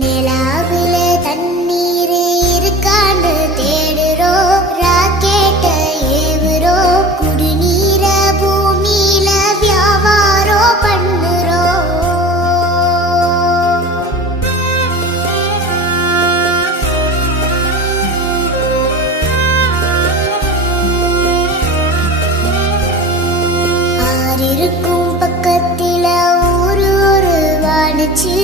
நிலாவில தண்ணீர் இருக்காண்டு தேடுறோம், ராக்கெட்ட ஏவுறோம், குடிநீர பூமியில வியாபாரம் பண்ணுறோம். ஆறு இருக்கும் பக்கத்தில ஊரு ஒரு வாணிச்சு